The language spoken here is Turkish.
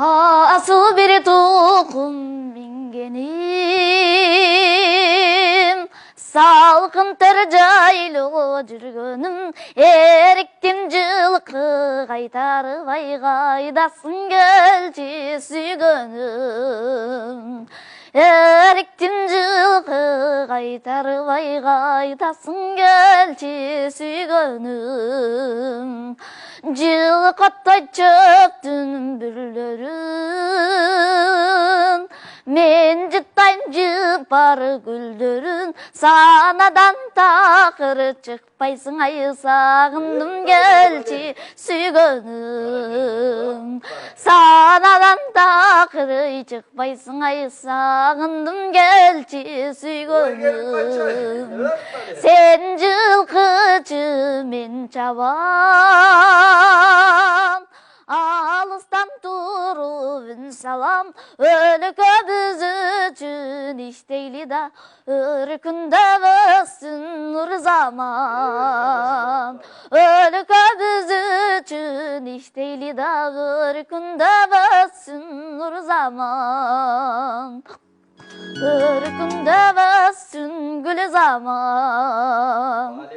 Asıl bir tokum mingenim, salkın ter jaylı жүргөнüm, eriktim жылқы кайтарбай кайдасың келчи сүйгөнүм. Eriktim жылқы кайтарбай кайдасың келчи сүйгөнүm. Жылқаттай чөптүн бүрлөрүн, мен жыттайм жыпар гүлдөрүн, санадан такыр чыкпайсың ай, сагындым келчи сүйгөнүм. Санадан такыр чыкпайсың ай, сагындым келчи сүйгөнүм. Сен жылкычы, мен чабан, алыстан туруп үн салам, өлкө биз үчүн иштейли да, өркүндө өссүн нур заман. Өлкө биз үчүн иштейли да, өркүндө өссүн нур заман. Örkünde vessin gül zaman.